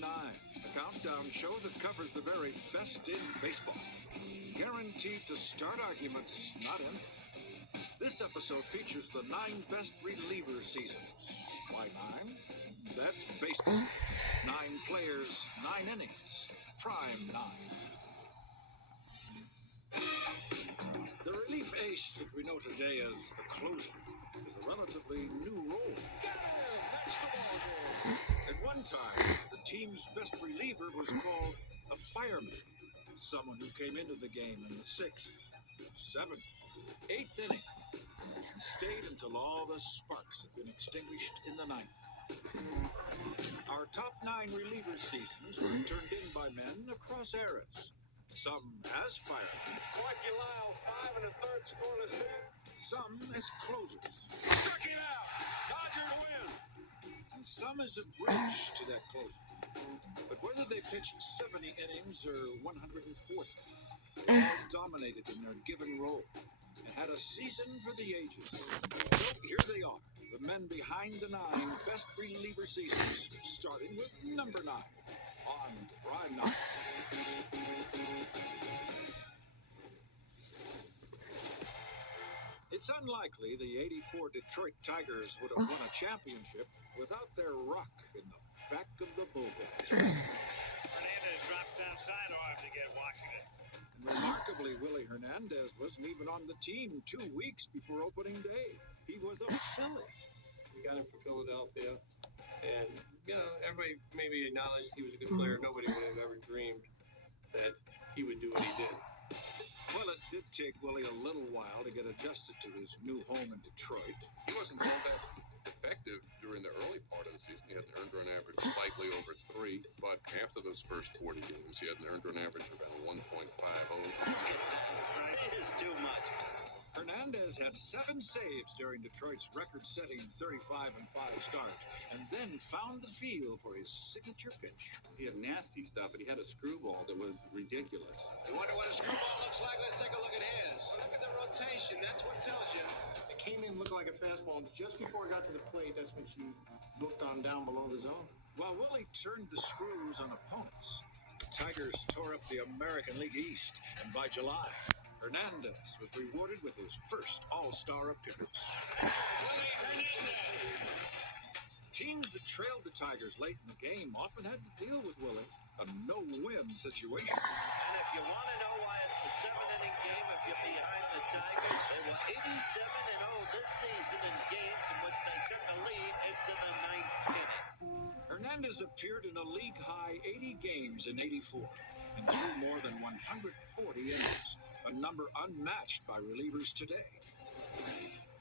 9, the countdown show that covers the very best in baseball. Guaranteed to start arguments, not end. This episode features the 9 best reliever seasons. Why 9? That's baseball. 9 players, 9 innings. Prime 9. The relief ace that we know today as the closer is a relatively new role. At one time, the team's best reliever was called a fireman, someone who came into the game in the 6th, 7th, 8th inning and stayed until all the sparks had been extinguished in the 9th. Our top 9 reliever seasons were turned in by men across eras. Some as firemen. Lucky Lyle, 5 1/3 scoreless inning. Some as closers. Struck it out. Dodger to win. And some as a bridge to that closer. But whether they pitched 70 innings or 140, they all dominated in their given role and had a season for the ages. So here they are, the men behind the 9 best reliever seasons, starting with number 9 on Prime 9. It's unlikely the '84 Detroit Tigers would have won a championship without their rock in the back of the bullpen. Hernandez drops outside arm to get Washington. And remarkably, Willie Hernandez wasn't even on the team 2 weeks before opening day. He was a Philly. We got him from Philadelphia, and everybody maybe acknowledged he was a good player. Nobody would have ever dreamed that he would do what he did. Well, it did take Willie a little while to get adjusted to his new home in Detroit. He wasn't all that effective during the early part of the season. He had an earned run average slightly over 3, but after those first 40 games, he had an earned run average of about 1.50. It is too much. Hernandez had 7 saves during Detroit's record-setting 35-5 start, and then found the feel for his signature pitch. He had nasty stuff, but he had a screwball that was ridiculous. You wonder what a screwball looks like? Let's take a look at his. Look at the rotation. That's what tells you. It came in looking like a fastball, and just before it got to the plate, that's when she looked on down below the zone. While Willie turned the screws on opponents, the Tigers tore up the American League East, and by July, Hernandez was rewarded with his first All-Star appearance. Teams that trailed the Tigers late in the game often had to deal with Willie, a no-win situation. And if you want to know why it's a 7-inning game, if you're behind the Tigers, they were 87-0 this season in games in which they took a lead into the 9th inning. Hernandez appeared in a league-high 80 games in '84 and threw more than 140 innings, a number unmatched by relievers today.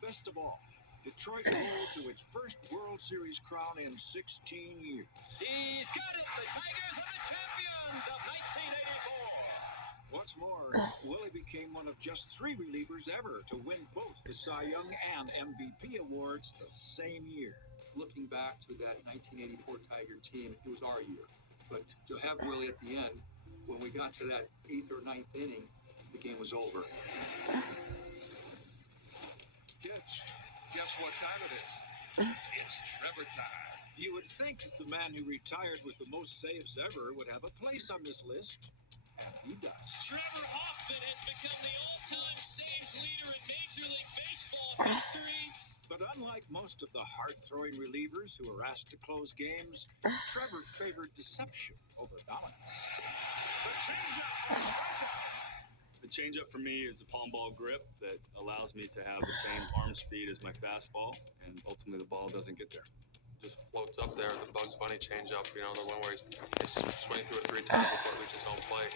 Best of all, Detroit rolled to its first World Series crown in 16 years. He's got it. The Tigers are the champions of 1984. What's more, Willie became one of just 3 relievers ever to win both the Cy Young and MVP awards the same year. Looking back to that 1984 Tiger team, it was our year. But to have Willie at the end, when we got to that 8th or 9th inning, the game was over. Guess what time it is? It's Trevor time. You would think that the man who retired with the most saves ever would have a place on this list, and he does. Trevor Hoffman has become the all-time saves leader in Major League Baseball history. But unlike most of the hard-throwing relievers who are asked to close games, Trevor favored deception over dominance. The changeup. The changeup for me is a palm ball grip that allows me to have the same arm speed as my fastball, and ultimately the ball doesn't get there. Just floats up there, the Bugs Bunny changeup, the one where he's swinging through it 3 times before it reaches home plate.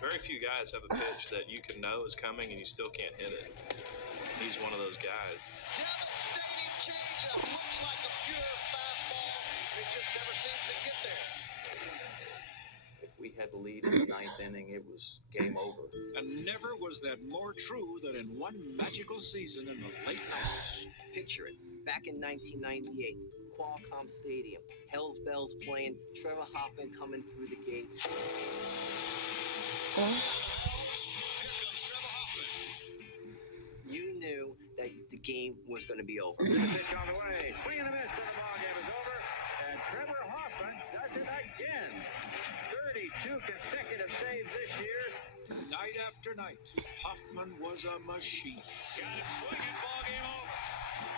Very few guys have a pitch that you can know is coming and you still can't hit it. He's one of those guys. Devastating changeup. Looks like a pure fastball. It just never seems to get there. If we had the lead in the 9th inning, it was game over. And never was that more true than in one magical season in the late 90s. Picture it. Back in 1998, Qualcomm Stadium, Hell's Bells playing, Trevor Hoffman coming through the gates. You knew that the game was going to be over. Pitch on the way. Swing and a miss, and the ball game is over. And Trevor Hoffman does his after night, Hoffman was a machine. Got him swinging, ball game over.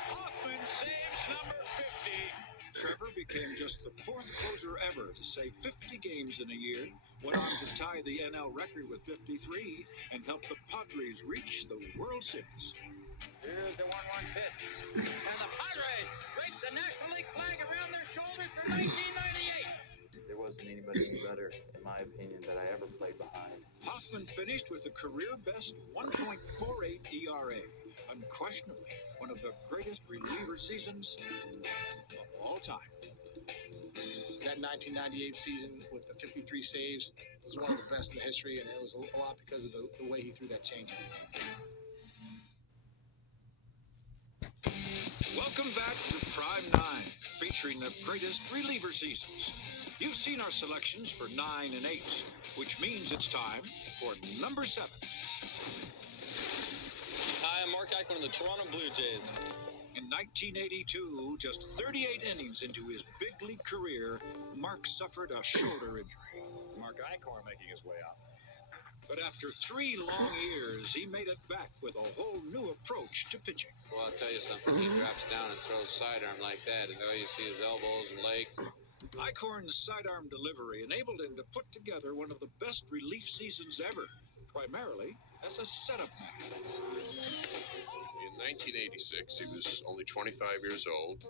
Hoffman saves number 50. Trevor became just the fourth closer ever to save 50 games in a year, went on to tie the NL record with 53, and helped the Padres reach the World Series. Here's the 1-1 pitch. And the Padres raise the National League flag around their shoulders for 1998. There wasn't anybody any better, in my opinion, that I ever played behind. Hoffman finished with a career-best 1.48 ERA, unquestionably one of the greatest reliever seasons of all time. That 1998 season with the 53 saves was one of the best in the history, and it was a lot because of the way he threw that changeup. Welcome back to Prime 9, featuring the greatest reliever seasons. You've seen our selections for 9 and 8, which means it's time for number 7. Hi, I'm Mark Eichmann of the Toronto Blue Jays. In 1982, just 38 innings into his big league career, Mark suffered a shoulder injury. Mark Eichmann making his way out. But after 3 long years, he made it back with a whole new approach to pitching. Well, I'll tell you something. He drops down and throws sidearm like that, and all you see is elbows and legs. Eichhorn's sidearm delivery enabled him to put together one of the best relief seasons ever, primarily as a setup man. In 1986, he was only 25 years old,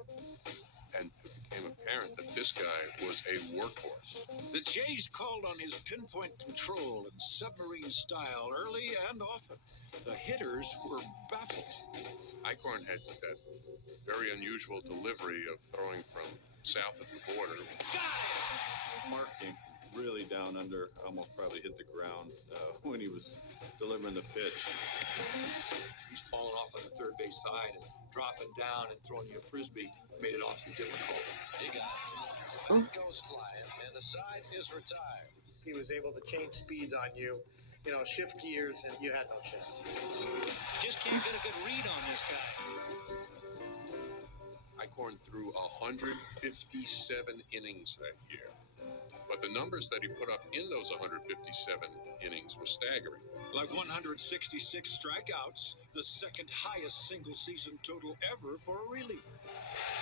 and it became apparent that this guy was a workhorse. The Jays called on his pinpoint control and submarine style early and often. The hitters were baffled. Eichhorn had that very unusual delivery of throwing from south of the border. Mark came really down under, almost probably hit the ground when he was delivering the pitch. He's falling off on the third base side and dropping down and throwing you a frisbee made it awfully difficult. He got it. It goes flying, and the side is retired. He was able to change speeds on you, shift gears, and you had no chance. Just can't get a good read on this guy. Eichhorn threw 157 innings that year. But the numbers that he put up in those 157 innings were staggering. Like 166 strikeouts, the second highest single-season total ever for a reliever.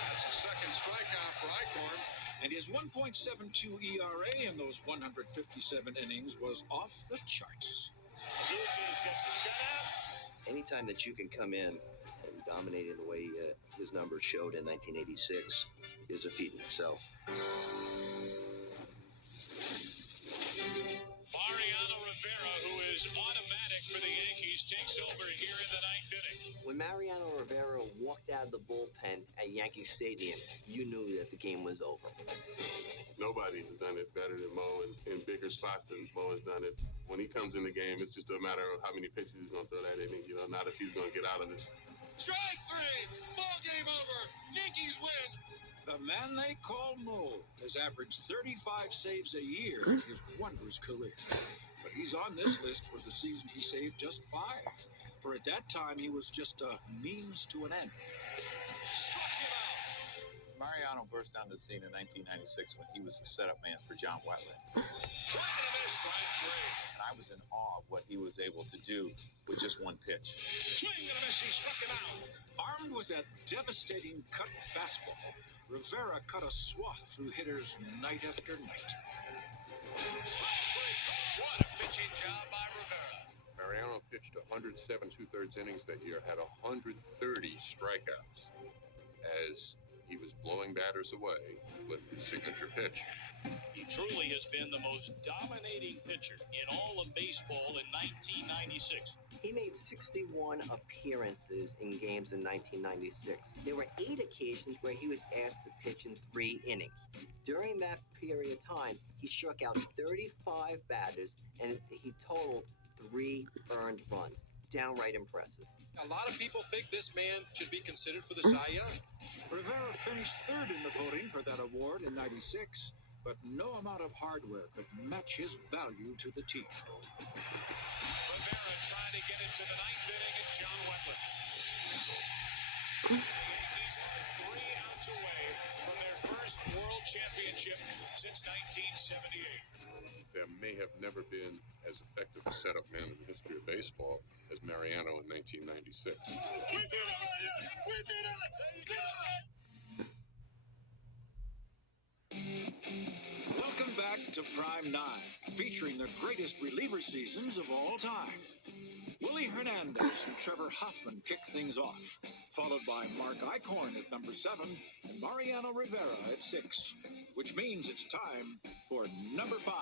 That's the second strikeout for Eichhorn. And his 1.72 ERA in those 157 innings was off the charts. Blue Jays get the shutout. Anytime that you can come in and dominate in the way his numbers showed in 1986 is a feat in itself. Mariano Rivera, who is automatic for the Yankees, takes over here in the 9th inning. When Mariano Rivera walked out of the bullpen at Yankee Stadium, you knew that the game was over. Nobody has done it better than Mo in bigger spots than Mo has done it. When he comes in the game, it's just a matter of how many pitches he's going to throw that inning, not if he's going to get out of it. Strike 3! Ball game over! Yankees win! The man they call Mo has averaged 35 saves a year in his wondrous career. But he's on this list for the season he saved just 5. For at that time, he was just a means to an end. Struck him out! Mariano burst onto the scene in 1996 when he was the setup man for John Wetland. Swing and a miss, strike 3. And I was in awe of what he was able to do with just one pitch. Swing and a miss, he struck him out. Armed with that devastating cut fastball, Rivera cut a swath through hitters night after night. Strike 3. What a pitching job by Rivera. Mariano pitched 107 2/3 innings that year, had 130 strikeouts as he was blowing batters away with his signature pitch. He truly has been the most dominating pitcher in all of baseball in 1996. He made 61 appearances in games in 1996. There were 8 occasions where he was asked to pitch in 3 innings. During that period of time, he struck out 35 batters, and he totaled 3 earned runs. Downright impressive. A lot of people think this man should be considered for the Cy Young. Rivera finished 3rd in the voting for that award in 96, but no amount of hardware could match his value to the team. Rivera trying to get into the 9th inning at John Wetland. The Yankees are 3 outs away from their first first world championship since 1978. There may have never been as effective a setup man in the history of baseball as Mariano in 1996. We did it, Ryan! We did it! Welcome back to Prime 9, featuring the greatest reliever seasons of all time. Willie Hernandez and Trevor Hoffman kick things off, followed by Mark Eichhorn at number 7 and Mariano Rivera at 6, which means it's time for number 5.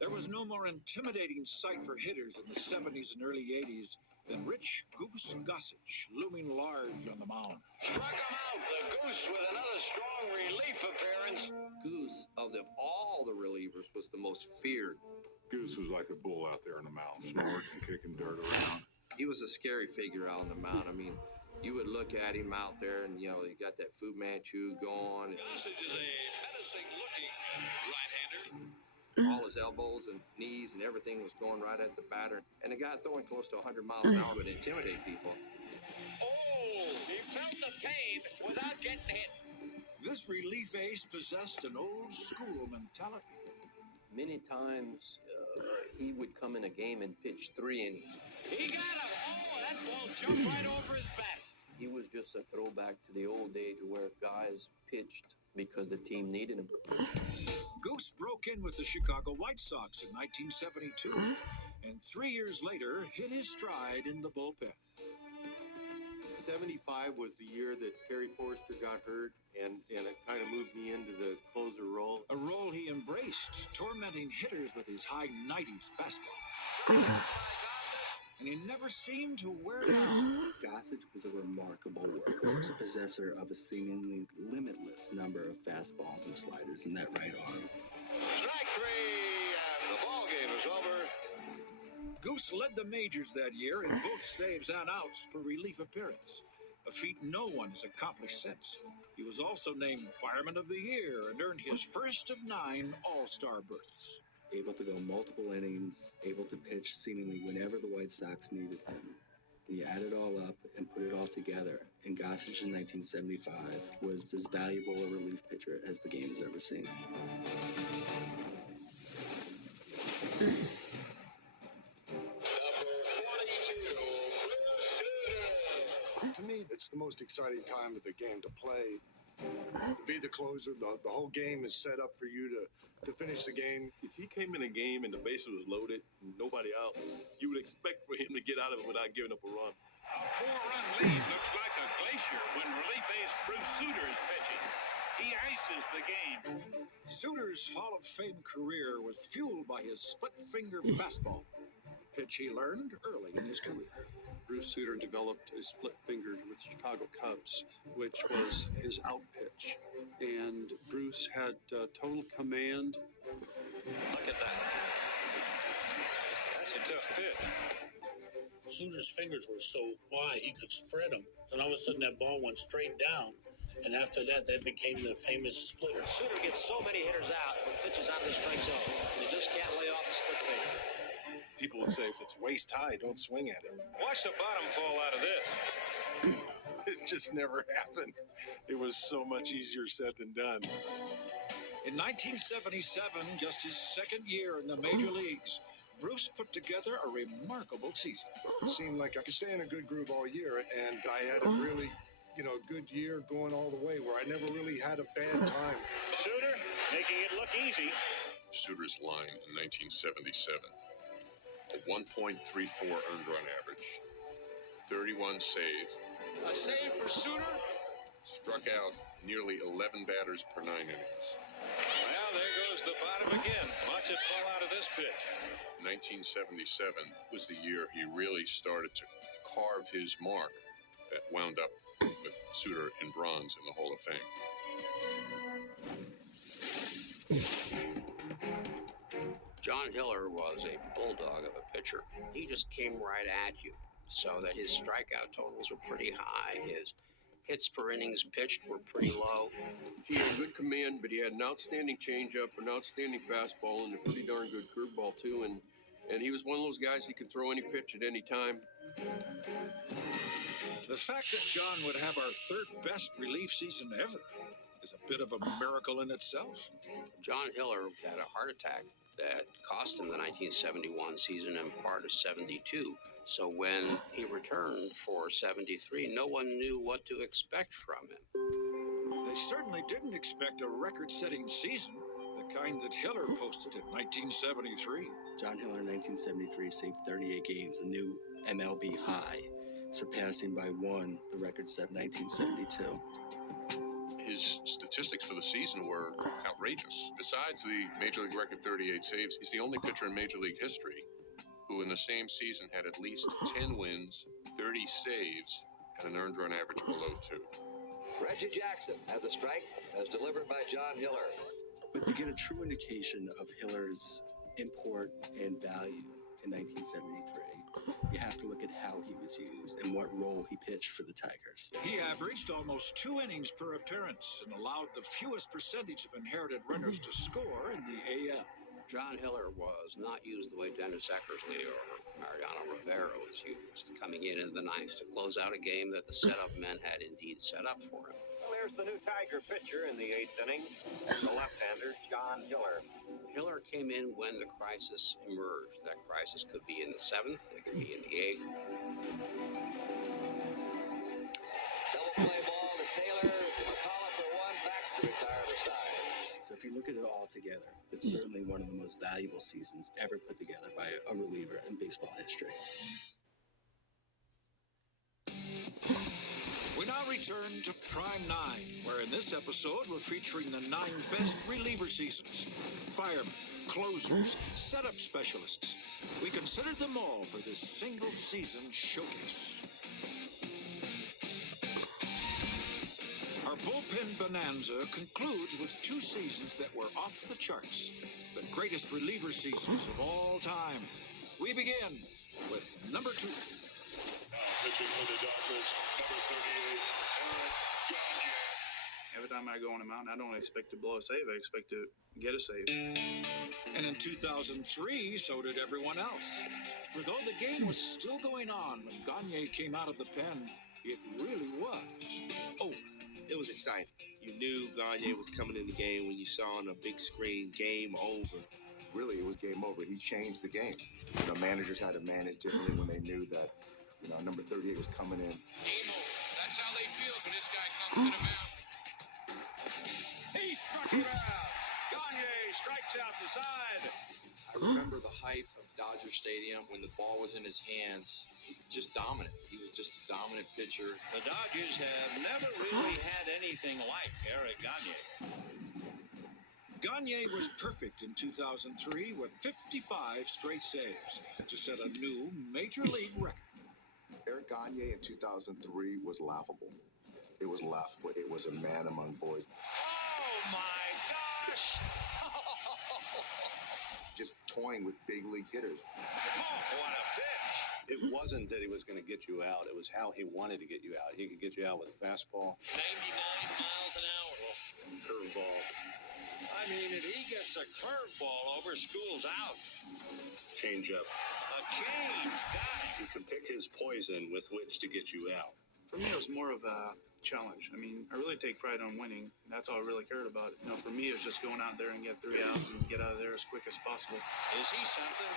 There was no more intimidating sight for hitters in the 70s and early 80s than Rich Goose Gossage looming large on the mound. Struck him out, the Goose with another strong relief appearance. Goose, of all the relievers, was the most feared. Goose was like a bull out there on the mound, snorting, kicking dirt around. He was a scary figure out on the mound. I mean, you would look at him out there, and you got that Fu Manchu going. Gossage is a menacing-looking right-hander. All his elbows and knees and everything was going right at the batter. And the guy throwing close to 100 miles an hour would intimidate people. Oh, he felt the pain without getting hit. This relief ace possessed an old-school mentality. Many times, he would come in a game and pitch 3 innings. He got him. Oh, that ball jumped right over his back. He was just a throwback to the old days where guys pitched because the team needed him. Goose broke in with the Chicago White Sox in 1972, and 3 years later hit his stride in the bullpen. 75 was the year that Terry Forster got hurt, and it kind of moved me into the closer role. A role he embraced, tormenting hitters with his high 90s fastball. And he never seemed to wear down. Gossage was a remarkable worker. He was a possessor of a seemingly limitless number of fastballs and sliders in that right arm. Strike 3, and the ball game is over. Goose led the majors that year in both saves and outs per relief appearance, a feat no one has accomplished since. He was also named Fireman of the Year and earned his first of 9 All-Star berths. Able to go multiple innings, able to pitch seemingly whenever the White Sox needed him. And you add it all up and put it all together, and Gossage in 1975 was as valuable a relief pitcher as the game has ever seen. To me, it's the most exciting time of the game to play. To be the closer, the whole game is set up for you to finish the game. If he came in a game and the bases was loaded, nobody out, you would expect for him to get out of it without giving up a run. A 4-run lead looks like a glacier when relief ace Bruce Sutter is pitching. He ices the game. Sutter's Hall of Fame career was fueled by his split-finger fastball, pitch he learned early in his career. Bruce Sutter developed a split finger with the Chicago Cubs, which was his out pitch. And Bruce had total command. Look at that. That's a tough pitch. Sutter's fingers were so wide, he could spread them. And all of a sudden, that ball went straight down. And after that, that became the famous splitter. Sutter gets so many hitters out when pitches out of the strike zone. You just can't lay off the split finger. People would say if it's waist high, don't swing at it. Watch the bottom fall out of this. It just never happened. It was so much easier said than done. In 1977, just his second year in the major leagues, Bruce put together a remarkable season. It seemed like I could stay in a good groove all year, and I had a really, good year going all the way where I never really had a bad time. Sutter making it look easy. Sutter's line in 1977. A 1.34 earned run average. 31 saves. A save for Sutter? Struck out nearly 11 batters per 9 innings. Well, there goes the bottom again. Watch it fall out of this pitch. 1977 was the year he really started to carve his mark that wound up with Sutter in bronze in the Hall of Fame. John Hiller was a bulldog of a pitcher. He just came right at you, so that his strikeout totals were pretty high. His hits per innings pitched were pretty low. He had good command, but he had an outstanding changeup, an outstanding fastball, and a pretty darn good curveball too. And he was one of those guys he could throw any pitch at any time. The fact that John would have our third best relief season ever is a bit of a miracle in itself. John Hiller had a heart attack that cost him the 1971 season and part of 72. So when he returned for 73, no one knew what to expect from him. They certainly didn't expect a record-setting season, the kind that Hiller posted in 1973. John Hiller in 1973 saved 38 games, a new MLB high, surpassing by one the record set in 1972. His statistics for the season were outrageous. Besides the Major League record 38 saves, he's the only pitcher in Major League history who in the same season had at least 10 wins, 30 saves, and an earned run average below 2. Reggie Jackson has a strike as delivered by John Hiller. But to get a true indication of Hiller's import and value in 1973, you have to look at how he was used and what role he pitched for the Tigers. He averaged almost 2 innings per appearance and allowed the fewest percentage of inherited runners to score in the AL. John Hiller was not used the way Dennis Eckersley or Mariano Rivera was used, coming in the ninth to close out a game that the setup men had indeed set up for him. Well, here's the new Tiger pitcher in the 8th inning, the left-hander, John Hiller. Hiller came in when the crisis emerged. That crisis could be in the 7th, it could be in the 8th. Double play ball to Taylor. McCullough for one, back to retire the side. So if you look at it all together, it's certainly one of the most valuable seasons ever put together by a reliever in baseball history. We now return to Prime 9, where in this episode we're featuring the 9 best reliever seasons. Firemen, closers, setup specialists. We considered them all for this single season showcase. Our bullpen bonanza concludes with 2 seasons that were off the charts. The greatest reliever seasons of all time. We begin with number 2. Pitching for the Dodgers, number 38, Eric Gagne. Every time I go on a mound, I don't expect to blow a save. I expect to get a save. And in 2003, so did everyone else. For though the game was still going on when Gagne came out of the pen, it really was over. It was exciting. You knew Gagne was coming in the game when you saw on a big screen, game over. Really, it was game over. He changed the game. You know, managers had to manage differently when they knew that, you know, number 38 was coming in. Game over. That's how they feel when this guy comes to the mound. He struck him out. Gagne strikes out the side. I remember the hype of Dodger Stadium when the ball was in his hands. Just dominant. He was just a dominant pitcher. The Dodgers have never really had anything like Eric Gagne. Gagne was perfect in 2003 with 55 straight saves to set a new Major League record. Eric Gagne in 2003 was laughable. It was laughable. It was a man among boys. Oh, my gosh! Just toying with big league hitters. Oh, what a pitch! It wasn't that he was going to get you out. It was how he wanted to get you out. He could get you out with a fastball. 99 miles an hour. Curveball. I mean, if he gets a curveball over, school's out. Change up. A change, got it. You can pick his poison with which to get you out. For me, it was more of a challenge. I mean, I really take pride on winning. That's all I really cared about. You know, for me, it was just going out there and get 3 outs and get out of there as quick as possible. Is he something?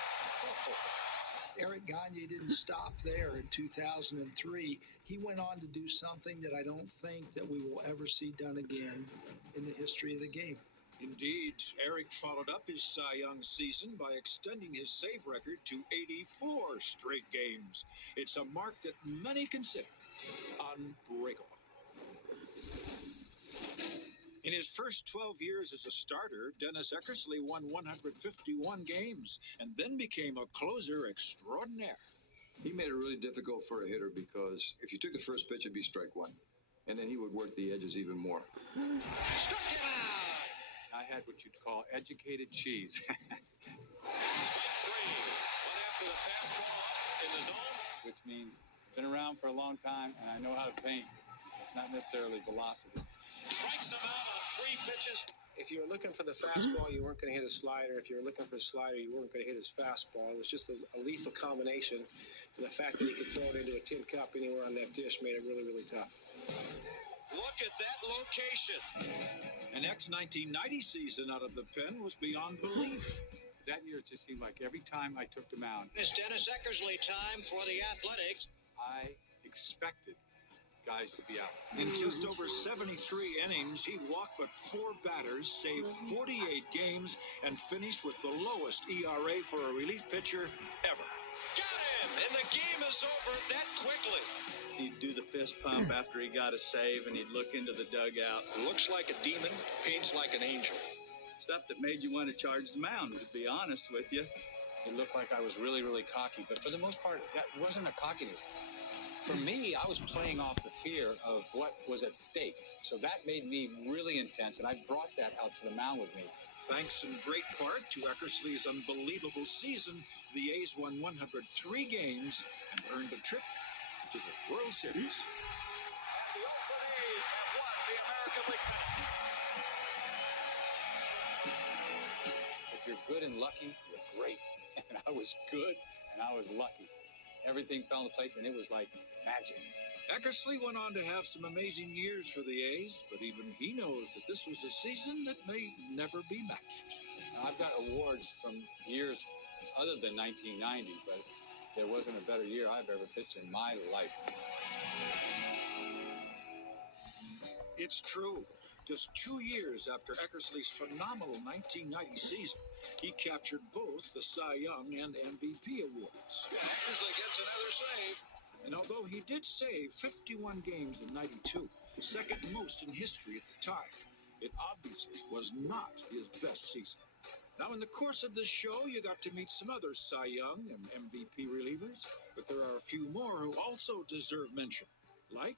Eric Gagne didn't stop there in 2003. He went on to do something that I don't think that we will ever see done again in the history of the game. Indeed, Eric followed up his Cy Young season by extending his save record to 84 straight games. It's a mark that many consider unbreakable. In his first 12 years as a starter, Dennis Eckersley won 151 games and then became a closer extraordinaire. He made it really difficult for a hitter because if you took the first pitch, it'd be strike 1. And then he would work the edges even more. Struck him out! I had what you'd call educated cheese. Strike 3. One after the fastball up in the zone. Which means been around for a long time and I know how to paint. It's not necessarily velocity. Strikes him out on 3 pitches. If you were looking for the fastball, you weren't going to hit a slider. If you were looking for a slider, you weren't going to hit his fastball. It was just a lethal combination. And the fact that he could throw it into a tin cup anywhere on that dish made it really, really tough. Look at that location. An ex-1990 season out of the pen was beyond belief. That year, it just seemed like every time I took the mound, It's Dennis Eckersley time for the Athletics. I expected guys to be out. In just over 73 innings, he walked but 4 batters, saved 48 games, and finished with the lowest ERA for a relief pitcher ever. Got him, and the game is over that quickly. He'd do the fist pump after he got a save, and he'd look into the dugout. Looks like a demon, paints like an angel. Stuff that made you want to charge the mound, to be honest with you. It looked like I was really, really cocky, but for the most part, that wasn't a cockiness. For me, I was playing off the fear of what was at stake. So that made me really intense, and I brought that out to the mound with me. Thanks in great part to Eckersley's unbelievable season, the A's won 103 games and earned a trip to the World Series. The Oakland A's have won the American League pennant. If you're good and lucky, you're great. And I was good, and I was lucky. Everything fell into place, and it was like magic. Eckersley went on to have some amazing years for the A's, but even he knows that this was a season that may never be matched. Now, I've got awards from years other than 1990, but there wasn't a better year I've ever pitched in my life. It's true. Just 2 years after Eckersley's phenomenal 1990 season, he captured both the Cy Young and MVP awards. Eckersley gets another save. And although he did save 51 games in 92, second most in history at the time, it obviously was not his best season. Now, in the course of this show, you got to meet some other Cy Young and MVP relievers, but there are a few more who also deserve mention, like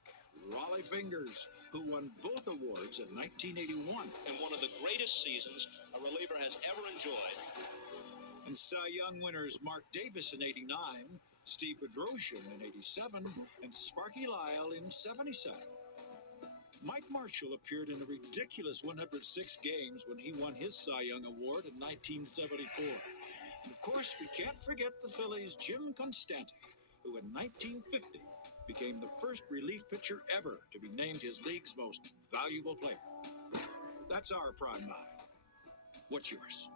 Raleigh Fingers, who won both awards in 1981. And one of the greatest seasons a reliever has ever enjoyed. And Cy Young winners Mark Davis in 89, Steve Bedrosian in 87, and Sparky Lyle in 77. Mike Marshall appeared in a ridiculous 106 games when he won his Cy Young Award in 1974. And of course, we can't forget the Phillies' Jim Constanti, who in 1950 became the first relief pitcher ever to be named his league's most valuable player. That's our Prime 9. What's yours?